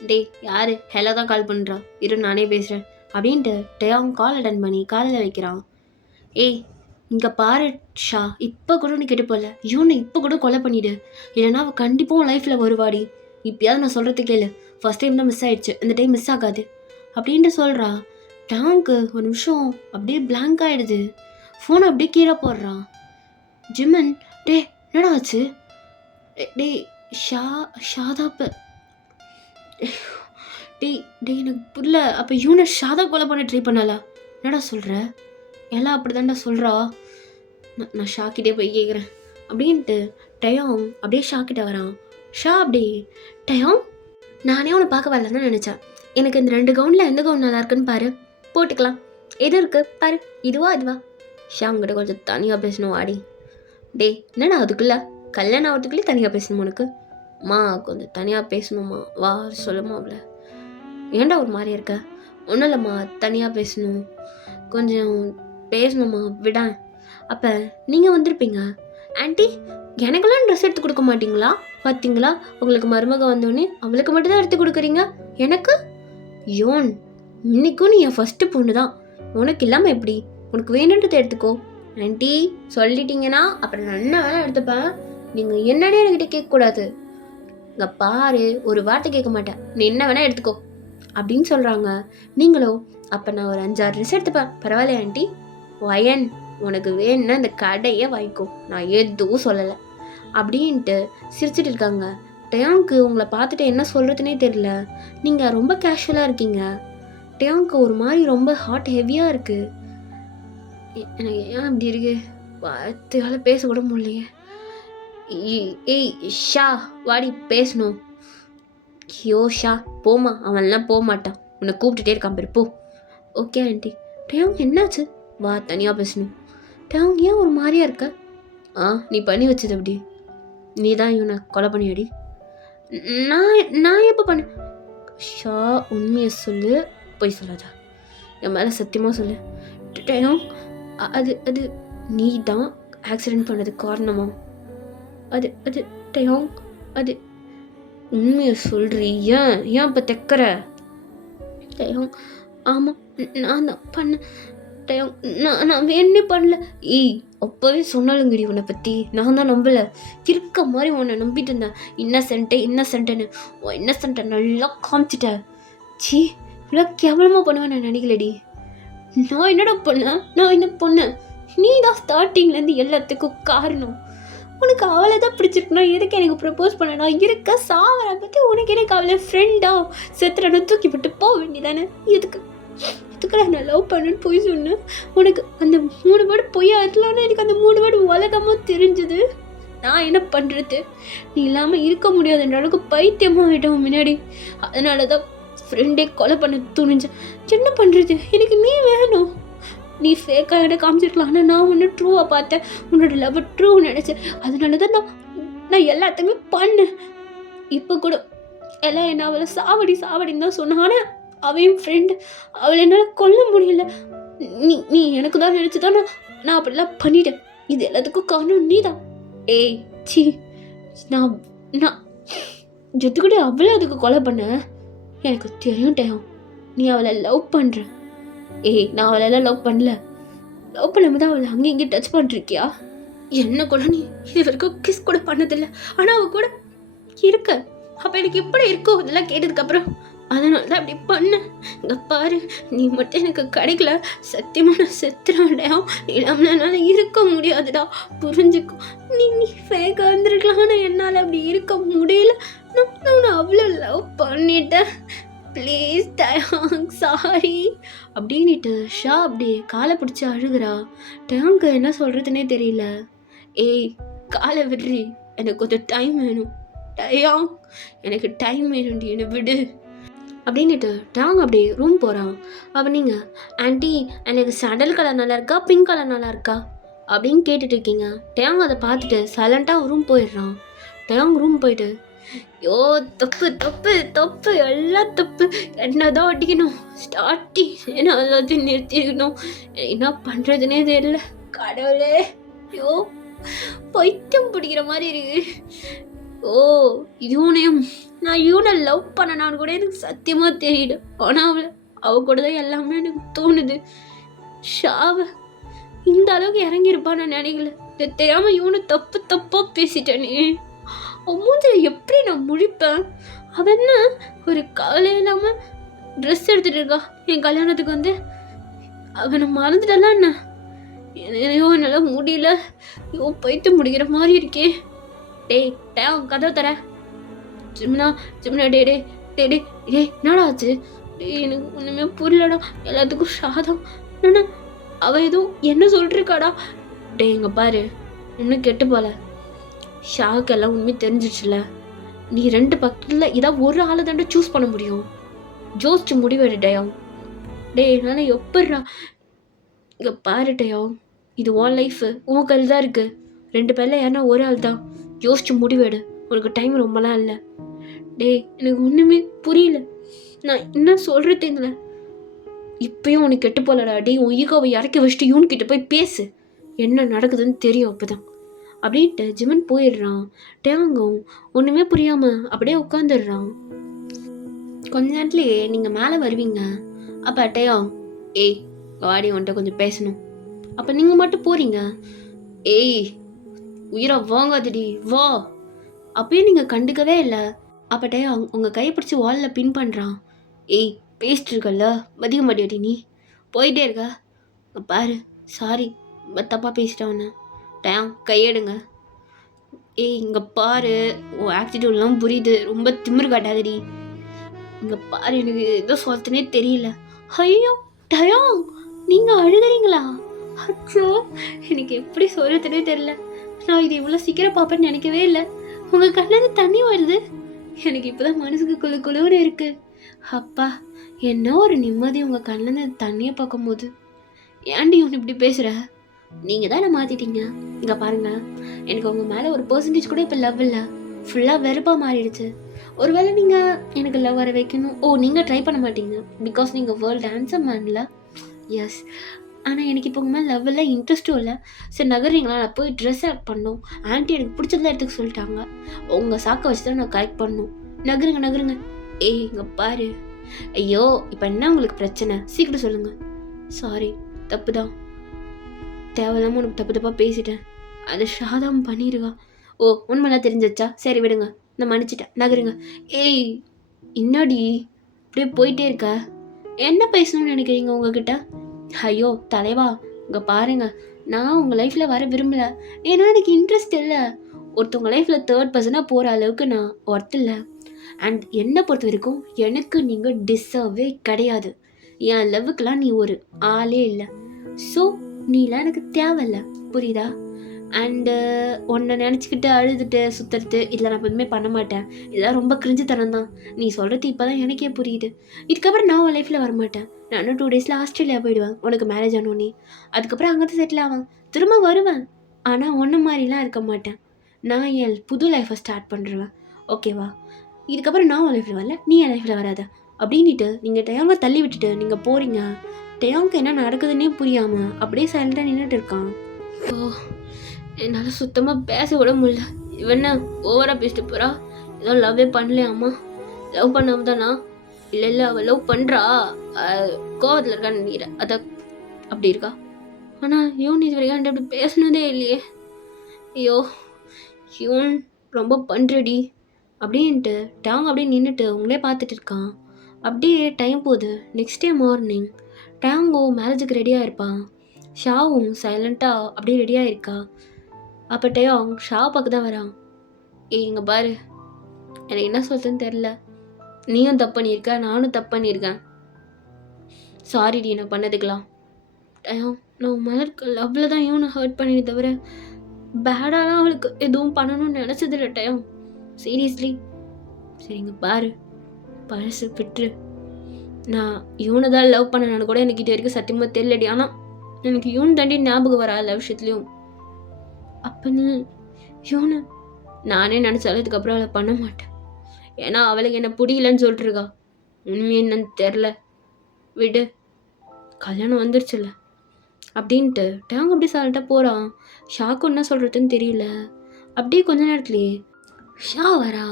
டே யார் ஹெலோ தான் கால் பண்ணுறா, இரு நானே பேசுகிறேன் அப்படின்ட்டு டேயாவும் கால் அட்டன் பண்ணி காலில் வைக்கிறான். ஏய் இங்கே பாரு ஷா, இப்போ கூட நீ கெட்டு போகல. யூனை இப்போ கூட கொலை பண்ணிவிடு, இல்லைனா அவள் கண்டிப்பாக உன் லைஃப்பில் வருவாடி. இப்போயாவது நான் சொல்கிறது கேளு. ஃபஸ்ட் டைம் தான் மிஸ் ஆகிடுச்சு, இந்த டைம் மிஸ் ஆகாது அப்படின்ட்டு சொல்கிறா. டேங்க்கு ஒரு நிமிஷம் அப்படியே பிளாங்க் ஆகிடுது. ஃபோனை அப்படியே கீழே போடுறான். ஜிமன் டே என்னடா ஆச்சு? டே ஷாதாப்ப டே எனக்கு புரியல. அப்போ யூனை ஷாதா கொலை பண்ண ட்ரை பண்ணாலா? என்னடா சொல்கிற? எல்லாம் அப்படி தான்டா சொல்கிறா. நான் ஷாக்கிட்டே போய் கேட்குறேன் அப்படின்ட்டு டயம் அப்படியே ஷாக்கிட்ட வரான். ஷா அப்படி டயம் நானே உன்னை பார்க்க வரலன்னு தான் நினச்சேன். எனக்கு இந்த 2 கவுனில் எந்த கவுன் நல்லா இருக்குன்னு பாரு, போட்டுக்கலாம். எது இருக்குது பாரு, இதுவா ஷா உங்ககிட்ட கொஞ்சம் தனியாக பேசணும் வாடி. டே என்னடா அதுக்குள்ளே கல்யாணம் ஆகிறதுக்குள்ளே தனியாக பேசணுமா உனக்கு? கொஞ்சம் தனியாக பேசணுமா, வா சொல்லுமா அவளை. ஏன்டா ஒரு மாதிரி இருக்க? ஒன்றும் இல்லைம்மா, தனியாக பேசணும், கொஞ்சம் பேசணுமா விட. அப்போ நீங்கள் வந்திருப்பீங்க. ஆண்டி எனக்கெல்லாம் ட்ரெஸ் எடுத்து கொடுக்க மாட்டிங்களா? பார்த்தீங்களா உங்களுக்கு மருமக வந்தோடனே அவளுக்கு மட்டும்தான் எடுத்து கொடுக்குறீங்க, எனக்கு யோன் இன்னைக்கும் நீ என் ஃபஸ்ட்டு பொண்ணு தான். உனக்கு இல்லாமல் எப்படி? உனக்கு வேணுன்றதை எடுத்துக்கோ. ஆண்டி சொல்லிட்டீங்கன்னா அப்புறம் நான் என்ன வேணால் எடுத்துப்பேன். நீங்கள் என்னன்னே என்கிட்ட கேட்கக்கூடாது. இங்கே பாரு, ஒரு வார்த்தை கேட்க மாட்டேன், நீ என்ன வேணால் எடுத்துக்கோ அப்படின்னு சொல்கிறாங்க. நீங்களோ அப்போ நான் ஒரு 5-6 ட்ரெஸ் எடுத்துப்பேன், பரவாயில்ல ஆண்டி. வயன் உனக்கு வேணும்னா இந்த கடையே வாங்கிக்கோ, நான் எதுவும் சொல்லலை அப்படின்ட்டு சிரிச்சிட்டு இருக்காங்க. டயாங்க்கு உங்களை பார்த்துட்டு என்ன சொல்கிறதுனே தெரியல. நீங்கள் ரொம்ப கேஷுவலாக இருக்கீங்க. டயாங்க்கு ஒரு மாதிரி ரொம்ப ஹார்ட் ஹெவியாக இருக்குது. எனக்கு ஏன் அப்படி இருக்கு? வார்த்தையால பேசக்கூட முடியலையே. ஏய் ஷா வாடி பேசணும். ஐயோ ஷா போமா, அவன்லாம் போக மாட்டான், உன்னை கூப்பிட்டுட்டே இருக்கான் பேர், போ. Okay aunty. டயாங் என்னாச்சு? வா தனியாக பேசணும். டயாங் ஏன் ஒரு மாதிரியா இருக்க? நீ பண்ணி வச்சது அப்படி, நீ தான் இவனை கொலை பண்ணியாடி. நான் நான் எப்போ பண்ணேன்? ஷா, உண்மையை சொல்லு, பொய் சொல்லாத. என் மேலே சத்தியமாக சொல்லு. டேயோங், அது அது நீ தான் ஆக்சிடென்ட் பண்ணதுக்கு காரணமா? அது அது டேயோங், அது உண்மையை சொல்றி. ஏன் ஏன் இப்போ தைக்கிற? டேயோங், ஆமாம், நான் தான் பண்ணேன். டேயோங், நான் வேணே பண்ணல. ஏய், அப்போவே சொன்னாலுங்கடி உன்னை பற்றி. நான் தான் நம்பலை. இருக்க மாதிரி உன்னை நம்பிட்டு இருந்தேன். இன்னசென்ட்டுன்னு உன் இன்னசென்ட்டை நல்லா காமிச்சிட்டேன். சி, இவ்வளோ கேவலமாக பண்ணுவேன் நான் நினைக்கலடி. நான் என்னடா பண்ணேன்? நான் என்ன பண்ணேன்? நீ தான் ஸ்டார்டிங்லேருந்து எல்லாத்துக்கும் காரணம். உனக்கு அவளை தான் பிடிச்சிருக்குனா எதுக்கு எனக்கு ப்ரப்போஸ் பண்ணனா? இருக்க சாவரை பற்றி உனக்கு எனக்கு அவளை ஃப்ரெண்டா செத்துறன்னு தூக்கி விட்டு போக வேண்டியதானே? எதுக்கு நான் லவ் பண்ணுன்னு போய் சொன்னேன். உனக்கு அந்த 3 வேர்டு பொய்யா இருக்கலாம்னு எனக்கு அந்த 3 வேர்டு உலகமாக தெரிஞ்சுது. நான் என்ன பண்ணுறது? நீ இல்லாமல் இருக்க முடியாதுன்ற அளவுக்கு பைத்தியமாக ஆகிட்டோம் முன்னாடி. அதனால தான் ஃப்ரெண்டே கொலை பண்ண துணிஞ்சேன். என்ன பண்ணுறது? எனக்கு நீ வேணும். நீ ஃபேக்காக இடம் காமிச்சிருக்கலாம். ஆனால் நான் ஒன்று ட்ரூவாக பார்த்தேன். உன்னோட லவ் ட்ரூ நினச்சேன். அதனால தான் நான் எல்லாத்தையுமே பண்ணேன். இப்போ கூட எல்லாம் என்ன அவளை சாவடின்னு தான் சொன்னான். ஆனால் அவன் ஃப்ரெண்டு, அவளை என்னால் கொல்ல முடியல. நீ எனக்கு தான் நினச்சி தான் நான் அப்படிலாம் பண்ணிட்டேன். இது எல்லாத்துக்கும் காரணம் நீ தான். ஏய் சி, நான் எதுக்கூட அவ்வளோ அதுக்கு கொலை பண்ண எனக்கு தெரியும். டேயோங், நீ அவளை லவ் பண்ணுற. ஏய், நான் அவளெல்லாம் லவ் பண்ணல. லவ் பண்ணாமல் தான் அவளை அங்கேயும் இங்கேயும் டச் பண்ணிருக்கியா? என்ன கூட நீ இது வரைக்கும் கிஸ் கூட பண்ணதில்லை. ஆனால் அவள் கூட இருக்க. அப்போ எனக்கு எப்படி இருக்கும் இதெல்லாம் கேட்டதுக்கப்புறம்? அதனால தான் அப்படி பண்ண. இங்கே பாரு, நீ மட்டும் எனக்கு கிடைக்கல, சத்தியமாக நான் செத்துறான்டா. இல்லாமனால இருக்க முடியாதுடா, புரிஞ்சுக்கும். நீ ஃபேக்காக இருந்திருக்கலாம். ஆனால் என்னால் அப்படி இருக்க முடியல. நான் அவ்வளோ லவ் பண்ணிட்டேன். ப்ளீஸ் டேயோங், சாரி அப்படின்னுட்டு ஷா அப்படியே காலை பிடிச்சி அழுகிறா. டேயோங்க்கு என்ன சொல்கிறதுனே தெரியல. ஏய், காலை விடுறி, எனக்கு கொஞ்சம் டைம் வேணும். டேயோங், எனக்கு டைம் வேணும்டி, என்னை விடு அப்படின்னுட்டு டேயோங் அப்படியே ரூம் போகிறான். அப்போ நீங்கள், ஆண்டி எனக்கு சாண்டல் கலர் நல்லா இருக்கா, பிங்க் கலர் நல்லா இருக்கா அப்படின்னு கேட்டுட்டு இருக்கீங்க. டேயோங் அதை பார்த்துட்டு சைலண்ட்டாக ரூம் போயிடுறான். டேயோங் ரூம் போயிட்டு, யோ தப்பு எல்லாம் தப்பு, என்னதான் அடிக்கணும், ஸ்டார்டிங் ஏன்னா எல்லாத்தையும் நிறுத்திக்கணும். என்ன பண்ணுறதுனே தெரியல. கடவுளே, யோ பைத்தியம் பிடிக்கிற மாதிரி இருக்கு. ஓ, நான் இவனை லவ் பண்ணனான்னு கூட எனக்கு சத்தியமாக தெரியல. ஆனால் அவ கூட தான் எல்லாமே எனக்கு தோணுது. ஷாவை இந்த அளவுக்கு இறங்கியிருப்பான்னு நான் நினைக்கல. தெரியாமல் இவனு தப்பாக பேசிட்டேனே. மூஞ்சில் எப்படி நான் முழிப்பேன்? அவன் என்ன ஒரு கவலை இல்லாமல் ட்ரெஸ் எடுத்துகிட்டு இருக்கா என் கல்யாணத்துக்கு வந்து. அவனை மறந்துட்டலாம் என்ன? என்னையோ என்னால் முடியல. ஐயோ, பைத்து முடிக்கிற மாதிரி இருக்கே. டேய் கதவை தர. ஜிம்னா டே டே டே டே டே என்னடா ஆச்சு? எனக்கு ஒன்றுமே புரியலடா. எல்லாத்துக்கும் ஷாதம் என்னண்ணா அவள் எதுவும் என்ன சொல்லிருக்காடா? இங்கே பாரு, இன்னும் கெட்டு போல. ஷாவுக்கு எல்லாம் உண்மை தெரிஞ்சிச்சுல. நீ 2 பக்கத்தில் இதான் ஒரு ஆளை தாண்டா சூஸ் பண்ண முடியும். ஜோசிச்சு முடிவெடு டேயோங். என்னால் எப்பட்றா? இங்கே பாரு டேயோங், இது உன் லைஃபு, உன் கையில் தான் இருக்குது. 2 பேரில் யாருன்னா ஒரு ஆள் தான். யோசிச்சு முடிவெடு. உனக்கு டைம் ரொம்பலாம் இல்லை. எனக்கு ஒன்றுமே புரியல. நான் என்ன சொல்கிறதுங்கள. இப்பயும் உனக்கு கெட்டு போலடா. உன் ஈகோவை இறக்கி வச்சுட்டு இவன்கிட்ட போய் பேசு. என்ன நடக்குதுன்னு தெரியும் அப்போ தான் அப்படின்ட்டு ஜிமன் போயிடுறான். டேயோங்கும் ஒன்றுமே புரியாமல் அப்படியே உட்காந்துடுறான். கொஞ்ச நேரத்துலேயே நீங்கள் மேலே வருவீங்க. அப்போ டேயோங், ஏய் வாடி, வந்துட்டு கொஞ்சம் பேசணும். அப்போ நீங்கள் மட்டும் போகிறீங்க. ஏய் உயிரை வாங்காதடி, வா. அப்பயும் நீங்கள் கண்டுக்கவே இல்லை. அப்போ டேயோங் உங்கள் கையை பிடிச்சி வாலில் பின் பண்ணுறான். ஏய், பேசிட்டு இருக்கல்ல, மதிக்க மாட்டியாடி நீ? போயிட்டே இருக்க. பாரு, சாரி, தப்பாக பேசிட்டவன. டேயோங் கையெடுங்க. ஏய் இங்கே பாரு, உன் ஆக்சிடென்ட்லாம் புரியுது, ரொம்ப திமிரு காட்டாதடி. இங்கே பாரு, எனக்கு எதோ சொல்றதுனே தெரியல. ஐயோ டேயோங், நீங்கள் அழுகிறீங்களா? அச்சோ, எனக்கு எப்படி சொல்கிறதுனே தெரியல. நான் இது இவ்வளோ சீக்கிரம் பார்ப்பேன்னு நினைக்கவே இல்லை. உங்கள் கண்ணில் தண்ணி வருது. எனக்கு இப்போ தான் மனசுக்கு குழுன்னு இருக்குது. அப்பா, என்ன ஒரு நிம்மதி உங்கள் கண்ணில் தண்ணியை பார்க்கும்போது. ஏன்டி ஒன்று இப்படி பேசுகிற? நீங்கள் தான் என்ன மாற்றிட்டீங்க. இங்கே பாருங்கள், எனக்கு உங்கள் மேலே ஒரு % கூட இப்போ லவ் இல்லை. ஃபுல்லாக வெறுப்பாக மாறிடுச்சு. ஒருவேளை நீங்கள் எனக்கு லவ் வர வைக்கணும். ஓ, நீங்கள் ட்ரை பண்ண மாட்டீங்க பிகாஸ் நீங்கள் வேர்ல்டு ஹேண்ட்ஸம் மேன்ல. எஸ். ஆனால் எனக்கு இப்போ உங்கள் மேலே லவ் இல்லை, இன்ட்ரெஸ்ட்டும் இல்லை. சரி நகர்றீங்களா, நான் போய் ட்ரெஸ் ஆட் பண்ணணும். ஆன்ட்டி எனக்கு பிடிச்சதெல்லாம் எடுத்துக்க சொல்லிட்டாங்க. உங்கள் சாக்கை வச்சு தான் நான் கரெக்ட் பண்ணணும். நகருங்க நகருங்க. ஏய் இங்கே பாரு. ஐயோ இப்போ என்ன உங்களுக்கு பிரச்சனை, சீக்கிரம் சொல்லுங்கள். சாரி, தப்பு தான். தேவையில்லாமல் உனக்கு தப்பு தப்பாக பேசிட்டேன். அது ஷாதாம் பண்ணிடுவா. ஓ, உண்மைலாம் தெரிஞ்சிச்சா? சரி விடுங்க, நான் மன்னிச்சிட்டேன், நகருங்க. ஏய் என்னடி அப்படியே போயிட்டே இருக்க? என்ன பேசணும்னு நினைக்கிறீங்க உங்ககிட்ட? ஐயோ தலைவா, இங்கே பாருங்க, நான் உங்கள் லைஃப்பில் வர விரும்பலை. ஏன்னா எனக்கு இன்ட்ரெஸ்ட் இல்லை. ஒருத்தவங்க லைஃப்பில் தேர்ட் பர்சனாக போகிற அளவுக்கு நான் ஒர்த் இல்லை. அண்ட் என்னை பொறுத்த வரைக்கும் எனக்கு நீங்கள் டிசர்வே கிடையாது. என் லவ்வுக்கெலாம் நீ ஒரு ஆளே இல்லை. ஸோ நீலாம் எனக்கு தேவையில்லை, புரியுதா? அண்டு உன்னை நினச்சிக்கிட்டு அழுதுட்டு சுற்றுறது இதெல்லாம் நான் எதுவுமே பண்ண மாட்டேன். இதெல்லாம் ரொம்ப கிரிஞ்சு தரம் தான். நீ சொல்கிறது இப்போ தான் எனக்கே புரியுது. இதுக்கப்புறம் நான் உன் லைஃப்பில் வரமாட்டேன். நானும் 2 டேஸில் ஆஸ்திரேலியா போயிடுவேன் உனக்கு மேரேஜ் ஆனோன்னே. அதுக்கப்புறம் அங்கே தான் செட்டில் ஆவேன். திரும்ப வருவேன். ஆனால் ஒன்றை மாதிரிலாம் இருக்க மாட்டேன். நான் என் புது லைஃப்பை ஸ்டார்ட் பண்ணுறேன். ஓகேவா? இதுக்கப்புறம் நான் உன் லைஃப்பில் வரல, நீ என் லைஃப்பில் வராத அப்படின்ட்டு நீங்கள் டேங்க தள்ளி விட்டுட்டு நீங்கள் போகிறீங்க. டேங்க்கு என்ன நடக்குதுன்னே புரியாமல் அப்படியே சைலண்டாக நின்றுட்டு இருக்கான். ஓ, என்னால் சுத்தமாக பேச விட முடியல. இவன் ஓவராக பேசிட்டு போகிறா. ஏதோ லவ்வே பண்ணலையாம்மா. லவ் பண்ணாம தானா? இல்லை அவள் லவ் பண்ணுறா, கோவத்தில் இருக்கான்னு நினைக்கிறேன், அதை அப்படி இருக்கா. ஆனால் இவன் இது வரைக்கும் அப்படி பேசினதே இல்லையே. ஐயோ இவன் ரொம்ப பண்ணுறடி அப்படின்ட்டு டேங் அப்படியே நின்றுட்டு உங்களே பார்த்துட்டு இருக்கான். அப்படியே டைம் போகுது. நெக்ஸ்ட் டே மார்னிங் டேங்கோ மேரேஜுக்கு ரெடியாக இருப்பான். ஷாவும் சைலண்ட்டாக அப்படியே ரெடியாக இருக்கா. அப்போ டேயாங் ஷா பார்க்க தான் வரான். இங்கே பாரு, எனக்கு என்ன சொல்றதுன்னு தெரில. நீயும் தப்பு பண்ணியிருக்க, நானும் தப்பு பண்ணியிருக்கேன். சாரிடி நான் பண்ணதுக்கலாம். டேயாங் நான் மலருக்கு லவ்வில் தான் இவனை ஹர்ட் பண்ணினே தவிர பேடாலாம் அவளுக்கு எதுவும் பண்ணணும்னு நினச்சதில்ல டேயாங். சீரியஸ்லி. சரிங்க பாரு, பழசு விட்டுரு. நான் இவனை தான் லவ் பண்ணனான்னு கூட எனக்கு இது வரைக்கும் சத்தியமாக தெரியலடி. ஆனால் எனக்கு இவன் தாண்டி ஞாபகம் வரா எல்லா விஷயத்துலையும். அப்போ நீ இவனை நானே நினச்சாலும் இதுக்கப்புறம் அவளை பண்ண மாட்டேன். ஏன்னா அவளுக்கு என்ன பிடிக்கலன்னு சொல்லிட்டுருக்கா. உண்மை என்னன்னு தெரில, விடு, கல்யாணம் வந்துருச்சுல்ல அப்படின்ட்டு டேங் அப்படியே சைலண்ட்டாக போகிறான். ஷாக்கு என்ன சொல்கிறதுன்னு தெரியல. அப்படியே கொஞ்ச நேரத்துலையே ஷா வரா.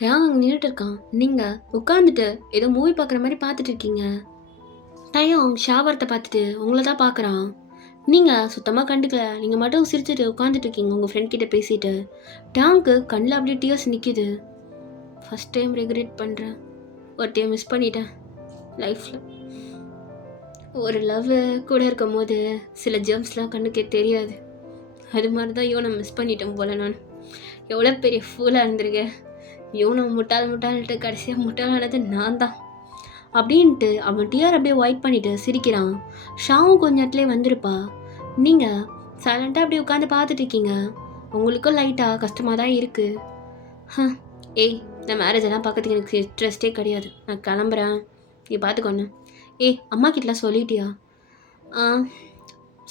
டேங் அங்கே நின்றுட்டு இருக்கான். நீங்கள் உட்காந்துட்டு ஏதோ மூவி பார்க்குற மாதிரி பார்த்துட்டு இருக்கீங்க. டேயாங் ஷா வரத்தை பார்த்துட்டு உங்களை தான் பார்க்குறான். நீங்கள் சுத்தமாக கண்டுக்கல. நீங்கள் மட்டும் சிரிச்சுட்டு உட்காந்துட்டு இருக்கீங்க உங்கள் ஃப்ரெண்ட் கிட்ட பேசிட்டு. டேங்க்கு கண்ணில் அப்படியே டியர்ஸ் நிற்கிது. ஃபஸ்ட் டைம் ரெக்ரெட் பண்ணுறேன். ஒரு டைம் மிஸ் பண்ணிட்டேன் லைஃப்பில். ஒரு லவ் கூட இருக்கும் போது சில ஜெர்ம்ஸ்லாம் கண்ணுக்கே தெரியாது. அது மாதிரி தான் இவனை மிஸ் பண்ணிட்டேன் போல். நான் எவ்வளோ பெரிய ஃபூலாக இருந்திருக்கேன். இவனை முட்டாள்ன்ட்டு கடைசியாக முட்டாளானது நான் தான் அப்படின்ட்டு அவன் டியர் அப்படியே ஒயிட் பண்ணிவிட்டு சிரிக்கிறான். ஷாவும் கொஞ்ச நேரத்துலேயே வந்திருப்பா. நீங்கள் சைலண்ட்டாக அப்படியே உட்காந்து பார்த்துட்டு இருக்கீங்க. உங்களுக்கும் லைட்டாக கஷ்டமாக தான் இருக்குது. ஏய் நான் மேரேஜ் எல்லாம் பார்க்கறதுக்கு எனக்கு இன்ட்ரெஸ்டே கிடையாது, நான் கிளம்புறேன், நீ பார்த்துக்கொண்ணு. ஏய் அம்மா கிட்டலாம் சொல்லிட்டியா?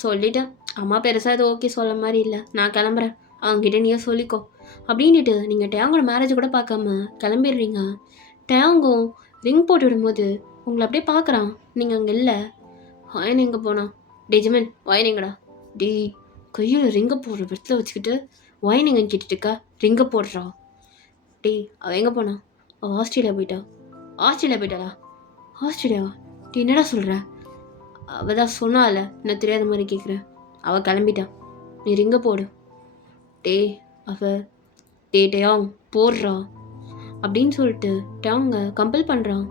சொல்லிட்டேன். அம்மா பெருசாக அது ஓகே சொல்ல மாதிரி இல்லை, நான் கிளம்புறேன், அவங்ககிட்ட நீயே சொல்லிக்கோ அப்படின்ட்டு நீங்கள் டேங்கோட மேரேஜ் கூட பார்க்காம கிளம்பிடுறீங்க. டேங்கும் ரிங் போட்டு விடும்போது உங்களை அப்படியே பார்க்குறான். நீங்கள் அங்கே இல்லை. வாயன் எங்கே போனான்? டேஜிமன் வாயன் எங்கடா? டே கையில் ரிங்கை போடுற இடத்துல வச்சுக்கிட்டு வாயன் எங்கன்னு கேட்டுட்டு இருக்கா? ரிங்கை போடுறா. டே அவள் எங்கே போனான்? அவள் ஆஸ்திரேலியா போயிட்டா. ஆஸ்திரேலியா போயிட்டாளா? ஆஸ்திரேலியாவா? டே என்னடா சொல்கிற? அவள் தான் சொன்னால, நான் தெரியாத மாதிரி கேட்குறேன். அவள் கிளம்பிட்டான், நீ ரிங்கை போடு. டே அவள் டேயாங் போடுறா அப்படின்னு சொல்லிட்டு டேங்க கம்பல் பண்ணுறான்.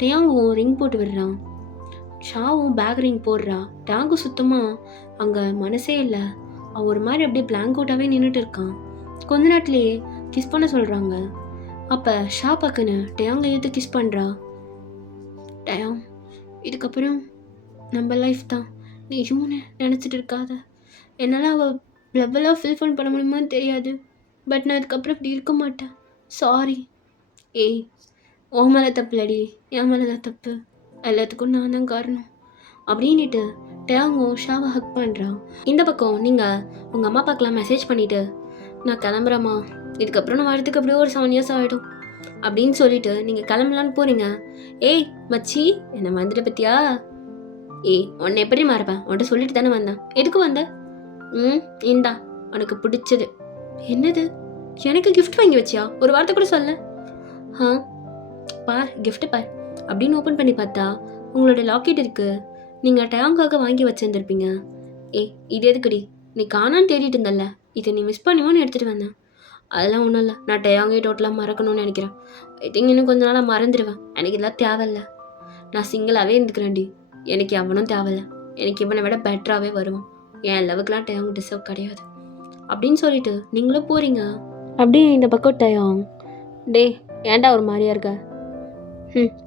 டேயாங்கும் ரிங் போட்டு விடுறான். ஷாவும் பேக் ரிங் போடுறா. டேங்கும் சுத்தமாக அங்கே மனசே இல்லை. அவன் ஒரு மாதிரி அப்படியே பிளாங்க் அவுட்டாகவே நின்றுட்டு இருக்கான். கொஞ்ச நேரத்துலேயே கிஸ் பண்ண சொல்கிறாங்க. அப்போ ஷா பக்குன்னு டேயாங்க எடுத்து கிஸ் பண்ணுறா. டேயாங் இதுக்கப்புறம் நம்ம லைஃப் தான், நீ இவனை நினச்சிட்டு இருக்காத. என்னால் அவள் லெவலாக ஃபில் பண்ண முடியுமான்னு தெரியாது, பட் நான் இதுக்கப்புறம் இப்படி இருக்க மாட்டேன், சாரி. ஏய் உன் மேலே தப்பு இல்லடி, என் மேலே தான் தப்பு, எல்லாத்துக்கும் நான் தான் காரணம் அப்படின்ட்டு டேங்கோ ஷாவை ஹக் பண்ணுறான். இந்த பக்கம் நீங்கள் உங்கள் அம்மா அப்பாக்கெலாம் மெசேஜ் பண்ணிவிட்டு நான் கிளம்புறேம்மா, இதுக்கப்புறம் நான் வரதுக்கு அப்படியே ஒரு 7 years ஆகிடும், அப்படின்னு சொல்லிட்டு நீங்கள் கிளம்பலான்னு போகிறீங்க. ஏய் மச்சி, என்னை வந்துட்ட பத்தியா? ஏய், உன்னை எப்படி மறப்பேன்? உன்கிட்ட சொல்லிட்டு தானே வந்தேன். எதுக்கு வந்த? இந்தா உனக்கு பிடிச்சது. என்னது? எனக்கு கிஃப்ட் வாங்கி வச்சியா? ஒரு வார்த்தை கூட சொல்ல. பார் கிஃப்ட்டு பார் அப்படின்னு ஓப்பன் பண்ணி பார்த்தா உங்களோட லாக்கெட் இருக்கு. நீங்கள் டயாங்காக வாங்கி வச்சுருந்துருப்பீங்க. ஏய், இது எதுக்குடி? நீ காணான்னு தேடிட்டு இருந்தல்ல, இதை நீ மிஸ் பண்ணிமோன்னு எடுத்துகிட்டு வந்தேன். அதெல்லாம் ஒன்றும் இல்லை, நான் டயாங்கே டோட்டலாக மறக்கணும்னு நினைக்கிறேன். ஐ திங்க் இன்னும் கொஞ்ச நாளாக மறந்துடுவேன். எனக்கு இதெல்லாம் தேவையில்ல. நான் சிங்கிளாகவே இருந்துக்கிறேன்டி. எனக்கு எவனும் தேவையில்ல. எனக்கு இவனை விட பெட்டராகவே வருவான். என் லெவலுக்குலாம் டயாங் டிசர்வ் கிடையாது அப்படின்னு சொல்லிட்டு நீங்களும் போகிறீங்க. அப்படியே இந்த பக்கம் டயாங், டே ஏன்டா ஒரு மாதிரியா இருக்க?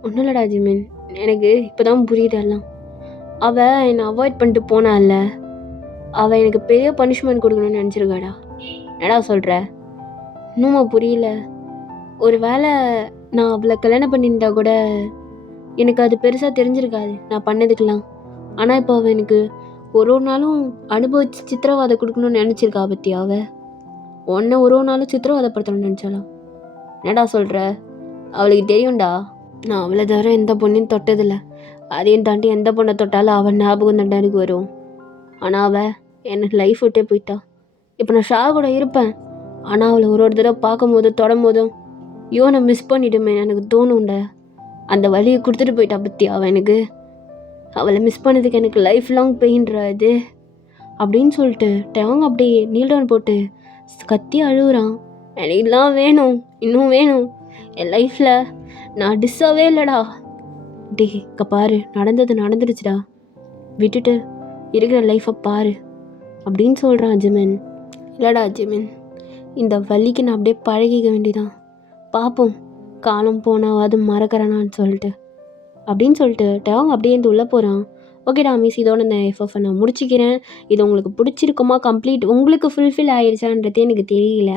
ஒன்றும் இல்லடா ஜிமின், எனக்கு இப்போ தான் புரியுது எல்லாம். அவள் என்னை அவாய்ட் பண்ணிட்டு போனால, அவள் எனக்கு பெரிய பனிஷ்மெண்ட் கொடுக்கணும்னு நினச்சிருக்காடா. என்னடா சொல்கிற? இன்னும்மா புரியல? ஒரு வேளை நான் அவளை கல்யாணம் பண்ணியிருந்தா கூட எனக்கு அது பெருசாக தெரிஞ்சிருக்காது நான் பண்ணதுக்கெலாம். ஆனால் இப்போ அவள் எனக்கு ஒரு நாளும் அனுபவிச்சு சித்திரவதை கொடுக்கணும்னு நினச்சிருக்கா பற்றி. அவள் உன்னை ஒரு நாளும் சித்திரவதைப்படுத்தணும்னு நினச்சாலாம். என்னடா சொல்கிற? அவளுக்கு தெரியும்டா, நான் அவளை தவிர எந்த பொண்ணையும் தொட்டதில்லை. அதையும் தாண்டி எந்த பொண்ணை தொட்டாலும் அவன் ஞாபகம் தாண்டா எனக்கு வரும். ஆனால் அவள் எனக்கு லைஃப் விட்டே போயிட்டா. இப்போ நான் ஷா கூட இருப்பேன், ஆனால் அவளை ஒரு தடவை பார்க்கும் போதும் தொடும் போதும் நான் மிஸ் பண்ணிடுமே எனக்கு தோணும்ட. அந்த வழியை கொடுத்துட்டு போயிட்டா பற்றி அவள் எனக்கு. அவளை மிஸ் பண்ணதுக்கு எனக்கு லைஃப் லாங் பெயின்ரா இது அப்படின்னு சொல்லிட்டு டயாங் அப்படியே நீல் டவுன் போட்டு கத்தி அழுகுறான். எனக்கு இதெல்லாம் வேணும், இன்னும் வேணும். என் லைஃப்பில் நான் டிஸ்ஸாகவே இல்லைடா. டே இங்கே பாரு, நடந்தது நடந்துடுச்சுடா, விட்டுட்டு இருக்கிற லைஃப்பை பாரு அப்படின்னு சொல்கிறான் ஜிமின். இல்லைடா ஜிமின், இந்த வலிக்கு நான் அப்படியே பழகிக்க வேண்டியதான். பார்ப்போம் காலம் போனாவது மறக்கிறேனான்னு சொல்லிட்டு அப்படின்னு சொல்லிட்டு டயாங் அப்படியே இந்த உள்ளே போகிறான். ஓகேடா மிஸ், இதோட இந்த எஃப்எஃப் நான் முடிச்சிக்கிறேன். இது உங்களுக்கு பிடிச்சிருக்குமா, கம்ப்ளீட் உங்களுக்கு ஃபுல்ஃபில் ஆயிடுச்சான்றதே எனக்கு தெரியல.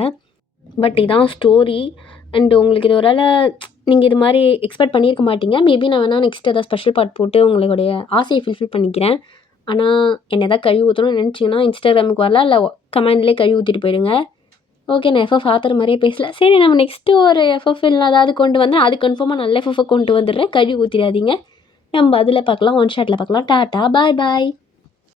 பட் இதான் ஸ்டோரி. அண்ட் உங்களுக்கு இது ஒரு வேளை நீங்கள் இது மாதிரி எக்ஸ்பெக்ட் பண்ணியிருக்க மாட்டீங்க. மேபி நான் வேணால் நெக்ஸ்ட் ஏதாவது ஸ்பெஷல் பார்ட் போட்டு உங்களுடைய ஆசையை ஃபுல்ஃபில் பண்ணிக்கிறேன். ஆனால் என்ன எதாவது கழுவி ஊற்றணும்னு நினச்சிங்கன்னா இன்ஸ்டாகிராமுக்கு வரலாம், இல்லை கமெண்ட்லேயே கழுவி ஊற்றிட்டு போயிடுங்க. ஓகே, நான் எஃப்எஃப் ஆத்தர் மாதிரியே பேசல. சரி, நம்ம நெக்ஸ்ட்டு ஒரு எஃப்எஃப் இல்லை அதாவது கொண்டு வந்தேன், அது கன்ஃபார்மாக நல்ல எஃப்எஃப் கொண்டு வந்துடுறேன். கழுவி ஊற்றிடாதீங்க. நம்ம அதில் பார்க்கலாம், ஒன் ஷாட்டில் பார்க்கலாம். டாட்டா, பாய் பாய்.